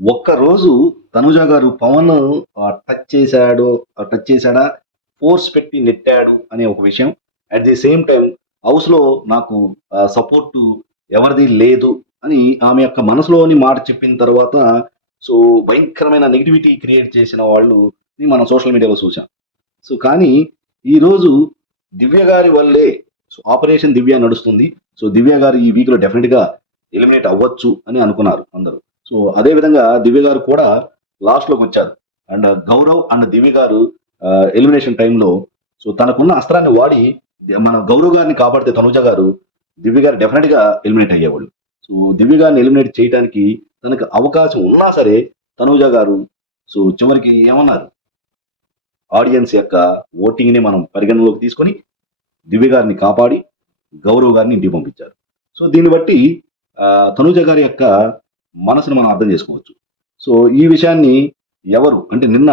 ఒక్క రోజు తనుజ గారు పవన్ టచ్ చేశాడు టచ్ చేశాడా? ఫోర్స్ పెట్టి నెట్టాడు అనే ఒక విషయం. అట్ ది సేమ్ టైం హౌస్లో నాకు సపోర్ట్ ఎవరిది లేదు అని ఆమె యొక్క మనసులోని మాట చెప్పిన తర్వాత సో భయంకరమైన నెగిటివిటీ క్రియేట్ చేసిన వాళ్ళు మనం సోషల్ మీడియాలో చూసాం. సో కానీ ఈరోజు దివ్య గారి వల్లే సో ఆపరేషన్ దివ్య నడుస్తుంది. సో దివ్య గారు ఈ వీక్లో డెఫినెట్గా ఎలిమినేట్ అవ్వచ్చు అని అనుకున్నారు అందరూ. సో అదే విధంగా దివ్య గారు కూడా లాస్ట్లోకి వచ్చారు. అండ్ గౌరవ్ అండ్ దివ్య గారు ఎలిమినేషన్ టైంలో సో తనకున్న అస్త్రాన్ని వాడి మన గౌరవ్ గారిని కాపాడితే తనుజ గారు దివ్య గారు డెఫినెట్గా ఎలిమినేట్ అయ్యేవాళ్ళు. సో దివ్య గారిని ఎలిమినేట్ చేయడానికి తనకు అవకాశం ఉన్నా సరే తనుజ గారు సో చివరికి ఏమన్నారు? ఆడియన్స్ యొక్క ఓటింగ్ని మనం పరిగణలోకి తీసుకొని దివ్య గారిని కాపాడి గౌరవ్ గారిని ఇంటికి పంపించారు. సో దీన్ని బట్టి తనుజ గారి యొక్క మనసును మనం అర్థం చేసుకోవచ్చు. సో ఈ విషయాన్ని ఎవరు అంటే నిన్న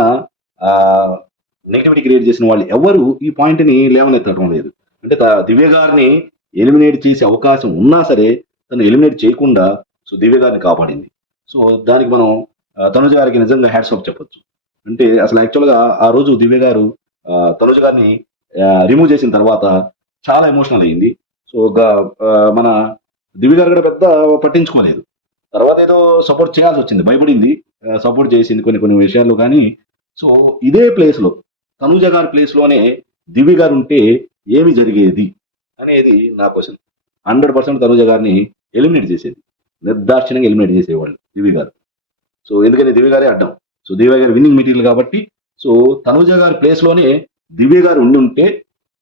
నెగిటివిటీ క్రియేట్ చేసిన వాళ్ళు ఎవరు ఈ పాయింట్ని లేవనెత్తడం లేదు. అంటే దివ్య గారిని ఎలిమినేట్ చేసే అవకాశం ఉన్నా సరే తను ఎలిమినేట్ చేయకుండా సో దివ్య గారిని కాపాడింది. సో దానికి మనం తనుజ గారికి నిజంగా హ్యాట్స్ ఆఫ్ చెప్పొచ్చు. అంటే అసలు యాక్చువల్గా ఆ రోజు దివ్య గారు తనుజ గారిని రిమూవ్ చేసిన తర్వాత చాలా ఎమోషనల్ అయ్యింది సో మన దివ్య గారు కూడా పెద్ద పట్టించుకోలేదు. తర్వాత ఏదో సపోర్ట్ చేయాల్సి వచ్చింది. భయపడింది. సపోర్ట్ చేసింది కొన్ని కొన్ని విషయాల్లో కానీ. సో ఇదే ప్లేస్లో తనుజ గారి ప్లేస్లోనే దివి గారు ఉంటే ఏమి జరిగేది అనేది నా క్వశ్చన్ హండ్రెడ్ పర్సెంట్ తనుజ గారిని ఎలిమినేట్ చేసేది. నిర్దాక్షిణ్యంగా ఎలిమినేట్ చేసేవాళ్ళు దివి గారు. సో ఎందుకని దివి గారే అడ్డం. సో దివ్య గారు విన్నింగ్ మెటీరియల్ కాబట్టి సో తనుజ గారి ప్లేస్లోనే దివ్య గారు ఉండి ఉంటే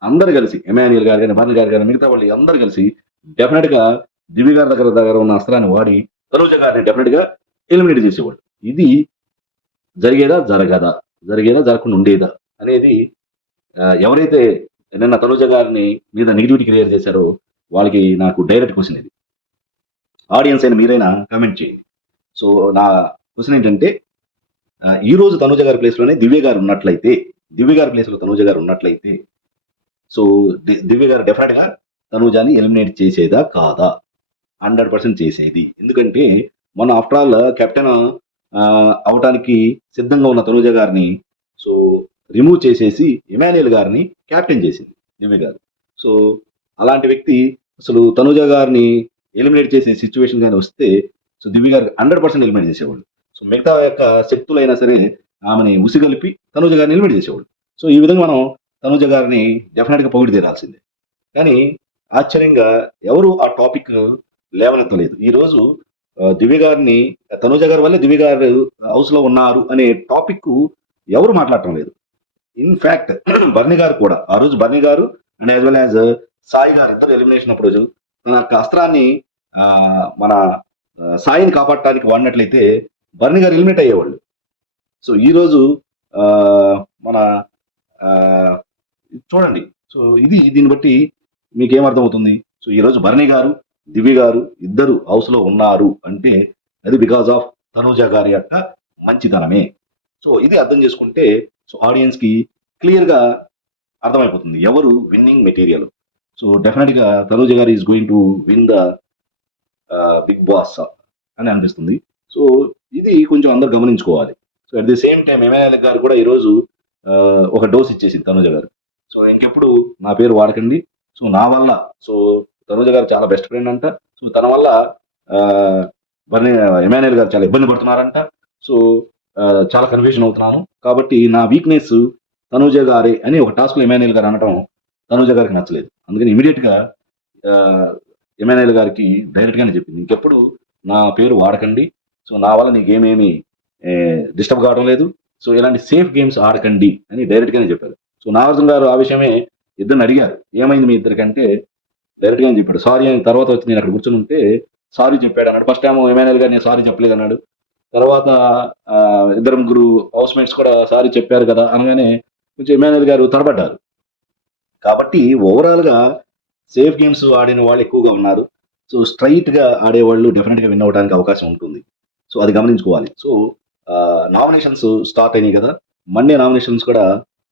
అందరు కలిసి ఎమాన్యుయల్ గారు కానీ భరణ్ గారు కానీ మిగతా వాళ్ళు అందరు కలిసి డెఫినెట్గా దివి దివ్య గారి దగ్గర దగ్గర ఉన్న అస్త్రాన్ని వాడి సరోజ గారిని డెఫినెట్గా ఎలిమినేట్ చేసేవాడు. ఇది జరిగేదా జరగదా? జరిగేదా జరగకుండా ఉండేదా? అనేది ఎవరైతే నిన్న తనుజ గారిని మీద నెగిటివిటీ క్రియేట్ చేశారో వాళ్ళకి నాకు డైరెక్ట్ క్వశ్చన్ ఇది. ఆడియన్స్ అయిన మీరైనా కామెంట్ చేయండి. సో నా క్వశ్చన్ ఏంటంటే ఈ రోజు తనుజ గారి ప్లేస్లోనే దివ్య గారు ఉన్నట్లయితే దివ్య గారి ప్లేస్లో తనుజ గారు ఉన్నట్లయితే సో ది- దివ్య గారు డెఫినెట్గా తనుజాని ఎలిమినేట్ చేసేదా కాదా? హండ్రెడ్ పర్సెంట్ చేసేది. ఎందుకంటే మొన్న ఆఫ్టర్ ఆల్ కెప్టెన్ అవటానికి సిద్ధంగా ఉన్న తనుజ గారిని సో రిమూవ్ చేసేసి ఇమాన్యుయల్ గారిని కెప్టెన్ చేసింది. దివ్య గారు సో అలాంటి వ్యక్తి అసలు తనుజ గారిని ఎలిమినేట్ చేసే సిచ్యువేషన్ కానీ వస్తే సో దివ్య గారు హండ్రెడ్ పర్సెంట్ ఎలిమినేట్ చేసేవాళ్ళు సో మిగతా యొక్క శక్తులైనా సరే ఆమెని ఉసిగలిపి తనుజ గారిని ఎలిమినేట్ చేసేవాళ్ళు సో ఈ విధంగా మనం తనుజ గారిని డెఫినెట్గా పొగిడి తీరాల్సిందే. కానీ ఆశ్చర్యంగా ఎవరు ఆ టాపిక్ లేవనెత్తలేదు. ఈ రోజు దివ్య గారిని తనుజ గారి వల్ల దివ్య గారు హౌస్లో ఉన్నారు అనే టాపిక్ ఎవరు మాట్లాడటం లేదు. ఇన్ఫ్యాక్ట్ బర్ని గారు కూడా. ఆ రోజు బర్ని గారు and as well as Sai గారు ఇద్దరు ఎలిమినేషన్ అప్పుడు తన యొక్క అస్త్రాన్ని మన సాయిని కాపాడటానికి వాడినట్లయితే బర్ని గారు ఎలిమినేట్ అయ్యేవాళ్ళు. సో ఈ రోజు మన చూడండి. సో ఇది దీన్ని బట్టి మీకు ఏమర్థమవుతుంది సో ఈ రోజు గారు దివ్య గారు ఇద్దరు హౌస్లో ఉన్నారు అంటే అది బికాస్ ఆఫ్ తనూజ గారి యొక్క మంచితనమే. సో ఇది అర్థం చేసుకుంటే సో ఆడియన్స్కి క్లియర్గా అర్థమైపోతుంది. ఎవరు విన్నింగ్ మెటీరియల్ సో డెఫినెట్గా తనూజ గారు is going to win the Bigg Boss అని అనిపిస్తుంది. సో ఇది కొంచెం అందరు గమనించుకోవాలి. So at the same time MLA గారు కూడా ఈరోజు uh, ఒక డోస్ ఇచ్చేసింది తనుజ గారు. సో ఇంకెప్పుడు నా పేరు వాడకండి. సో నా వల్ల సో తనుజ గారు చాలా బెస్ట్ ఫ్రెండ్ అంట. సో తన వల్ల ఆ, బర్ని గారు చాలా ఇబ్బంది పడుతున్నారంట. సో చాలా కన్ఫ్యూజన్ అవుతున్నాను. కాబట్టి నా వీక్నెస్ తనుజ గారే అని ఒక టాస్క్ ఎమాన్యుల్ గారు అనడం తనుజ గారికి నచ్చలేదు. అందుకని ఇమీడియట్గా గారికి డైరెక్ట్ గానే చెప్పింది. ఇంకెప్పుడు నా పేరు వాడకండి. సో నా వల్ల నీకేమేమి డిస్టర్బ్ కావడం లేదు. సో ఇలాంటి సేఫ్ గేమ్స్ ఆడకండి అని డైరెక్ట్ గానే చెప్పారు. సో నాగార్జున గారు ఆ విషయమే ఇద్దరిని అడిగారు. ఏమైంది మీ ఇద్దరికంటే? డైరెక్ట్గా చెప్పాడు? సారీ అని తర్వాత వచ్చి నేను అక్కడ కూర్చొని ఉంటే సారీ చెప్పాడు అన్నాడు. ఫస్ట్ టైం ఎమ్మెల్యేలు గారు నేను సారీ చెప్పలేదు అన్నాడు తర్వాత ఇద్దరు ముగ్గురు హౌస్ మేట్స్ కూడా సారీ చెప్పారు కదా అనగానే కొంచెం ఎమ్మెల్యేలు గారు తడబడ్డారు. కాబట్టి ఓవరాల్గా సేఫ్ గేమ్స్ ఆడిన వాళ్ళు ఎక్కువగా ఉన్నారు. సో స్ట్రైట్గా ఆడేవాళ్ళు డెఫినెట్గా విన్ అవ్వడానికి అవకాశం ఉంటుంది. సో అది గమనించుకోవాలి. సో నామినేషన్స్ స్టార్ట్ అయినాయి కదా. మండే నామినేషన్స్ కూడా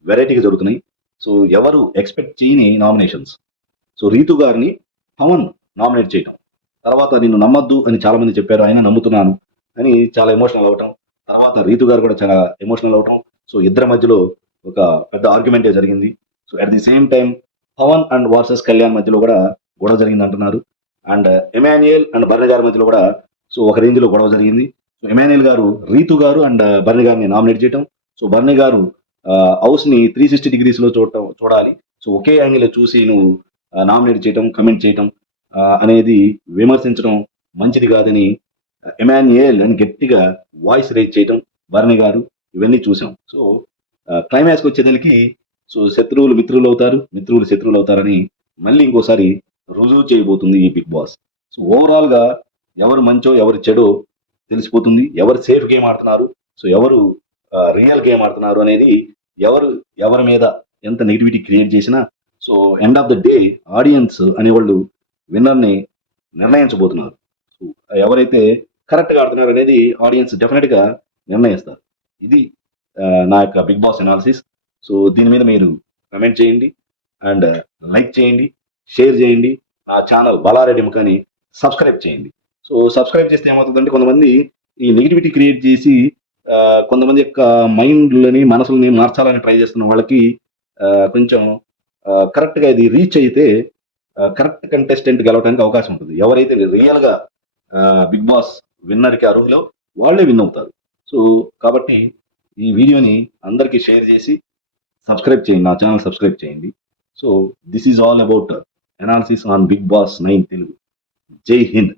వెరైటీగా జరుగుతున్నాయి. సో ఎవరు ఎక్స్పెక్ట్ చేయని నామినేషన్స్ సో రీతు గారిని పవన్ నామినేట్ చేయటం. తర్వాత నిన్ను నమ్మద్దు అని చాలా మంది చెప్పారు ఆయన నమ్ముతున్నాను అని చాలా ఎమోషనల్ అవటం. తర్వాత రీతు గారు కూడా చాలా ఎమోషనల్ అవటం. సో ఇద్దరి మధ్యలో ఒక పెద్ద ఆర్గ్యుమెంటే జరిగింది. So at the same time Pavan and versus Kalyan మధ్యలో కూడా గొడవ జరిగింది అంటున్నారు అండ్ ఎమాన్యుయల్ అండ్ బర్ని గారి మధ్యలో కూడా సో ఒక రేంజ్లో గొడవ జరిగింది. సో ఎమాన్యుయల్ గారు రీతు గారు అండ్ బర్ని గారిని నామినేట్ చేయటం. సో బర్ని గారు హౌస్ని త్రీ సిక్స్టీ డిగ్రీస్లో చూడటం చూడాలి. సో ఒకే యాంగిల్ చూసి నువ్వు నామినేట్ చేయటం కమెంట్ చేయటం అనేది విమర్శించడం మంచిది కాదని ఎమాన్యుయల్ అని గట్టిగా వాయిస్ రేజ్ చేయటం భరణి గారు ఇవన్నీ చూసాం సో క్లైమాక్స్కి వచ్చేదానికి సో శత్రువులు మిత్రులు అవుతారు మిత్రులు శత్రువులు అవుతారని మళ్ళీ ఇంకోసారి రుజువు చేయబోతుంది ఈ బిగ్ బాస్. సో ఓవరాల్గా ఎవరు మంచో ఎవరు చెడో తెలిసిపోతుంది ఎవరు సేఫ్ గేమ్ ఆడుతున్నారు సో ఎవరు రియల్ గేమ్ ఆడుతున్నారు అనేది ఎవరు ఎవరి మీద ఎంత నెగిటివిటీ క్రియేట్ చేసినా so end of the day audience అనేవాళ్ళు విన్నర్ని నిర్ణయించబోతున్నారు. సో ఎవరైతే కరెక్ట్గా ఆడుతున్నారు అనేది ఆడియన్స్ డెఫినెట్గా నిర్ణయిస్తారు. ఇది నా యొక్క బిగ్ బాస్ అనాలిసిస్ సో దీని మీద మీరు కమెంట్ చేయండి అండ్ లైక్ చేయండి షేర్ చేయండి. నా ఛానల్ బలారెడ్డి ముఖాని సబ్స్క్రైబ్ చేయండి. సో సబ్స్క్రైబ్ చేస్తే ఏమవుతుందంటే కొంతమంది ఈ నెగిటివిటీ క్రియేట్ చేసి కొంతమంది యొక్క మైండ్లని మనసులని మార్చాలని ట్రై చేస్తున్న వాళ్ళకి కొంచెం కరెక్ట్గా ఇది రీచ్ అయితే కరెక్ట్ కంటెస్టెంట్ గెలవడానికి అవకాశం ఉంటుంది. ఎవరైతే రియల్గా బిగ్ బాస్ విన్నర్కి అర్హులో వాళ్ళే విన్ అవుతారు. సో కాబట్టి ఈ వీడియోని అందరికీ షేర్ చేసి సబ్స్క్రైబ్ చేయండి. నా ఛానల్ సబ్స్క్రైబ్ చేయండి. So this is all about analysis on Bigg Boss nine Telugu. జై హింద్.